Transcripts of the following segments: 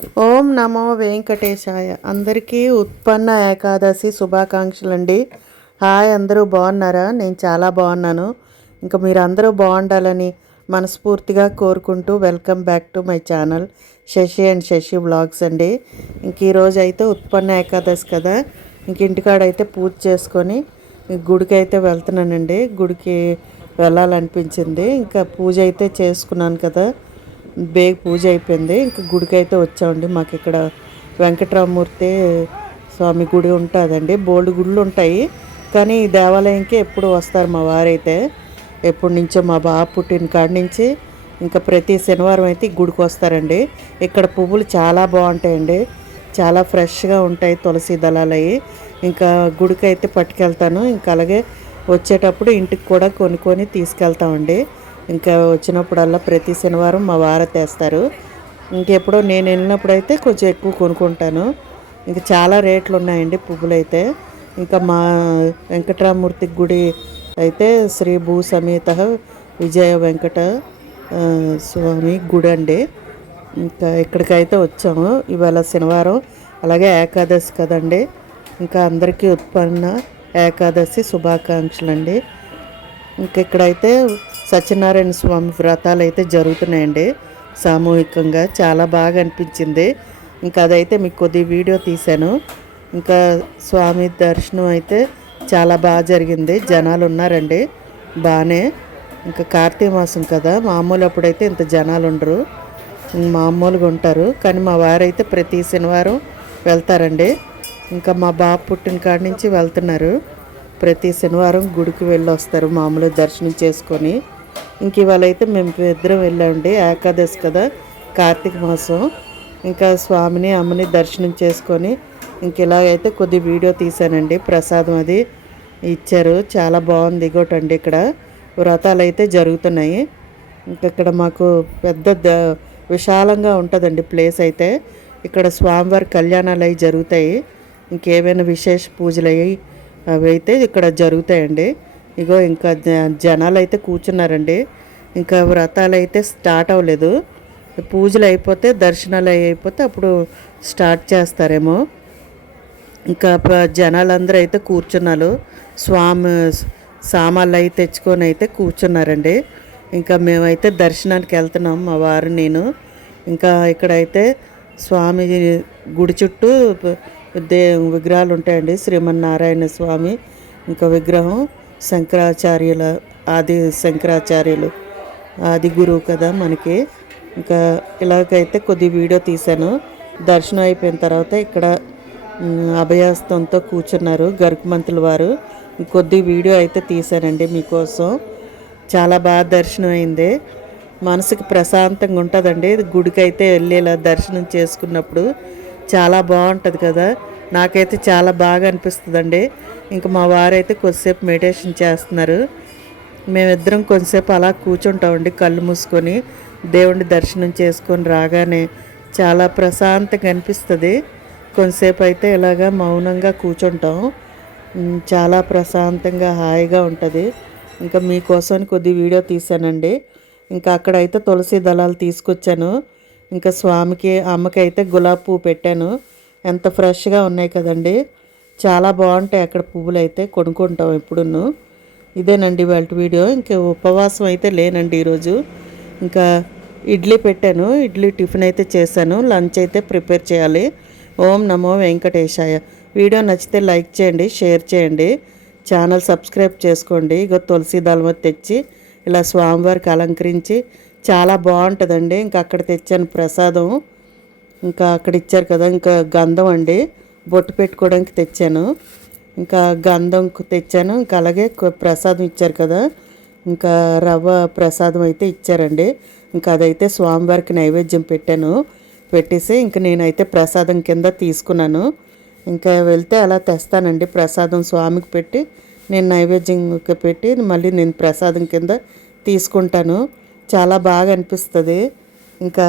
ఓం నమో వెంకటేశాయ. అందరికీ ఉత్పన్న ఏకాదశి శుభాకాంక్షలు అండి హాయ్ అందరూ బాగున్నారా? నేను చాలా బాగున్నాను. ఇంకా మీరు అందరూ బాగుండాలని మనస్ఫూర్తిగా కోరుకుంటూ welcome back to my channel Shashi and Shashi blogs అండి. ఇంక ఈరోజు అయితే ఉత్పన్న ఏకాదశి కదా. ఇంక ఇంటికాడైతే పూజ చేసుకొని గుడికి అయితే వెళ్తున్నానండి. గుడికి వెళ్ళాలనిపించింది. ఇంకా పూజ అయితే చేసుకున్నాను కదా. బేగ పూజ అయిపోయింది. ఇంకా గుడికైతే వచ్చామండి. మాకు ఇక్కడ వెంకటరామూర్తి స్వామి గుడి ఉంటుందండి. బోల్డ్ గుళ్ళు ఉంటాయి. కానీ ఈ దేవాలయంకి ఎప్పుడు వస్తారు మా వారైతే. ఎప్పటి నుంచో మా బాబు పుట్టిన కాడి నుంచి ఇంకా ప్రతి శనివారం అయితే గుడికి వస్తారండి. ఇక్కడ పువ్వులు చాలా బాగుంటాయండి. చాలా ఫ్రెష్గా ఉంటాయి తులసి దళాలవి ఇంకా గుడికి అయితే పట్టుకెళ్తాను. ఇంకా అలాగే వచ్చేటప్పుడు ఇంటికి కూడా కొనుక్కొని తీసుకెళ్తామండి. ఇంకా వచ్చినప్పుడల్లా ప్రతి శనివారం మా వార తెస్తారు. ఇంకెప్పుడో నేను వెళ్ళినప్పుడైతే కొంచెం ఎక్కువ కొనుక్కుంటాను. ఇంకా చాలా రేట్లు ఉన్నాయండి పువ్వులు అయితే ఇంకా మా వెంకటరామూర్తి గుడి అయితే శ్రీ భూ సమేత విజయ వెంకట స్వామి గుడి అండి. ఇంకా ఇక్కడికైతే వచ్చాము. ఇవాళ శనివారం. అలాగే ఏకాదశి కదండి. ఇంకా అందరికీ ఉత్పన్న ఏకాదశి శుభాకాంక్షలు అండి ఇంక ఇక్కడైతే సత్యనారాయణ స్వామి వ్రతాలు అయితే జరుగుతున్నాయండి. సామూహికంగా చాలా బాగా అనిపించింది. ఇంకా అదైతే మీకు కొద్ది వీడియో తీశాను. ఇంకా స్వామి దర్శనం అయితే చాలా బాగా జరిగింది. జనాలు ఉన్నారండి. బాగానే ఇంకా కార్తీక మాసం కదా. మామూలు అప్పుడైతే ఇంత జనాలు ఉండరు. మామూలుగా ఉంటారు. కానీ మా వారైతే ప్రతి శనివారం వెళ్తారండి. ఇంకా మా బాబు పుట్టిన కాడి నుంచి వెళ్తున్నారు. ప్రతి శనివారం గుడికి వెళ్ళి వస్తారు మామూలు దర్శనం చేసుకొని. ఇంక ఇవాళ అయితే మేము ఇద్దరం వెళ్ళామండి ఏకాదశి కదా కార్తీక మాసం. ఇంకా స్వామిని అమ్మని దర్శనం చేసుకొని ఇంక ఇలాగైతే కొద్ది వీడియో తీశానండి ప్రసాదం అది ఇచ్చారు. చాలా బాగుంది ఇగోటండి ఇక్కడ. వ్రతాలు అయితే జరుగుతున్నాయి. ఇంకా ఇక్కడ మాకు పెద్ద విశాలంగా ఉంటుందండి ప్లేస్ అయితే. ఇక్కడ స్వామివారి కళ్యాణాలు అవి జరుగుతాయి. ఇంకేమైనా విశేష పూజలు అవి అవి అయితే ఇక్కడ జరుగుతాయండి. ఇగో ఇంకా జనాలు అయితే కూర్చున్నారండి. ఇంకా వ్రతాలు అయితే స్టార్ట్ అవ్వలేదు. పూజలు అయిపోతే దర్శనాలు అయిపోతే అప్పుడు స్టార్ట్ చేస్తారేమో. ఇంకా జనాలందరూ అయితే కూర్చున్నారు. స్వామి సామాన్లు అయితే తెచ్చుకొని అయితే కూర్చున్నారండి. ఇంకా మేమైతే దర్శనానికి వెళ్తున్నాం మా వారు నేను. ఇంకా ఇక్కడైతే స్వామి గుడి చుట్టూ దే విగ్రహాలు ఉంటాయండి శ్రీమన్నారాయణ స్వామి ఇంకా విగ్రహం. శంకరాచార్యుల ఆది శంకరాచార్యులు ఆది గురువు కదా మనకి. ఇంకా ఇలాగైతే కొద్ది వీడియో తీశాను. దర్శనం అయిపోయిన తర్వాత ఇక్కడ అభయాస్తంతో కూర్చున్నారు గరుకుమంతుల వారు. కొద్ది వీడియో అయితే తీశానండి మీకోసం. చాలా బాగా దర్శనం అయింది. మనసుకు ప్రశాంతంగా ఉంటుందండి. గుడికి అయితే వెళ్ళేలా దర్శనం చేసుకున్నప్పుడు చాలా బాగుంటుంది కదా. నాకైతే చాలా బాగా అనిపిస్తుందండి. ఇంకా మా వారైతే కొద్దిసేపు మెడిటేషన్ చేస్తున్నారు. మేమిద్దరం కొంతసేపు అలా కూర్చుంటామండి కళ్ళు మూసుకొని దేవుడిని దర్శనం చేసుకొని రాగానే చాలా ప్రశాంతంగా అనిపిస్తుంది. కొంతసేపు అయితే ఇలాగా మౌనంగా కూర్చుంటాం. చాలా ప్రశాంతంగా హాయిగా ఉంటుంది. ఇంకా మీకోసం కొద్ది వీడియో తీసానండి. ఇంకా అక్కడైతే తులసి దళాలు తీసుకొచ్చాను. ఇంకా స్వామికి అమ్మకి అయితే గులాబీ పువ్వు పెట్టాను. ఎంత ఫ్రెష్గా ఉన్నాయి కదండి. చాలా బాగుంటాయి అక్కడ పువ్వులు అయితే కొనుక్కుంటాం ఎప్పుడును ఇదేనండి వాళ్ళ వీడియో. ఇంకా ఉపవాసం అయితే లేనండి ఈరోజు. ఇంకా ఇడ్లీ పెట్టాను. ఇడ్లీ టిఫిన్ అయితే చేశాను. లంచ్ అయితే ప్రిపేర్ చేయాలి. ఓం నమో వెంకటేశాయ. వీడియో నచ్చితే లైక్ చేయండి షేర్ చేయండి. ఛానల్ సబ్స్క్రైబ్ చేసుకోండి. ఇగో తులసి దళమ తెచ్చి ఇలా స్వామివారికి అలంకరించి చాలా బాగుంటుందండి. ఇంకా అక్కడ తెచ్చాను ప్రసాదం. ఇంకా అక్కడ ఇచ్చారు కదా ఇంకా గంధం అండి. బొట్టు పెట్టుకోవడానికి తెచ్చాను. ఇంకా గంధం తెచ్చాను. ఇంకా అలాగే ప్రసాదం ఇచ్చారు కదా. ఇంకా రవ్వ ప్రసాదం అయితే ఇచ్చారండి. ఇంకా అదైతే స్వామివారికి నైవేద్యం పెట్టాను. పెట్టేసి ఇంక నేనైతే ప్రసాదం కింద తీసుకున్నాను. ఇంకా వెళ్తే అలా తెస్తానండి. ప్రసాదం స్వామికి పెట్టి నేను నైవేద్యంకి పెట్టి మళ్ళీ నేను ప్రసాదం కింద తీసుకుంటాను. చాలా బాగా అనిపిస్తుంది. ఇంకా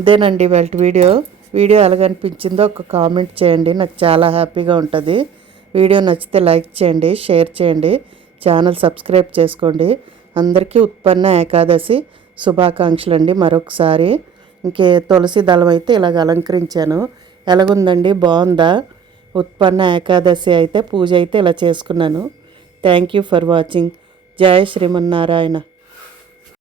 ఇదేనండి వాళ్ళ వీడియో. వీడియో ఎలాగనిపించిందో ఒక కామెంట్ చేయండి. నాకు చాలా హ్యాపీగా ఉంటుంది. వీడియో నచ్చితే లైక్ చేయండి షేర్ చేయండి ఛానల్ సబ్స్క్రైబ్ చేసుకోండి. అందరికీ ఉత్పన్న ఏకాదశి శుభాకాంక్షలు అండి మరొకసారి. ఇంకే తులసి దళం అయితే ఇలాగ అలంకరించాను. ఎలాగుందండి? బాగుందా? ఉత్పన్న ఏకాదశి అయితే పూజ అయితే ఇలా చేసుకున్నాను. Thank you for watching. Jaya Srimannarayana.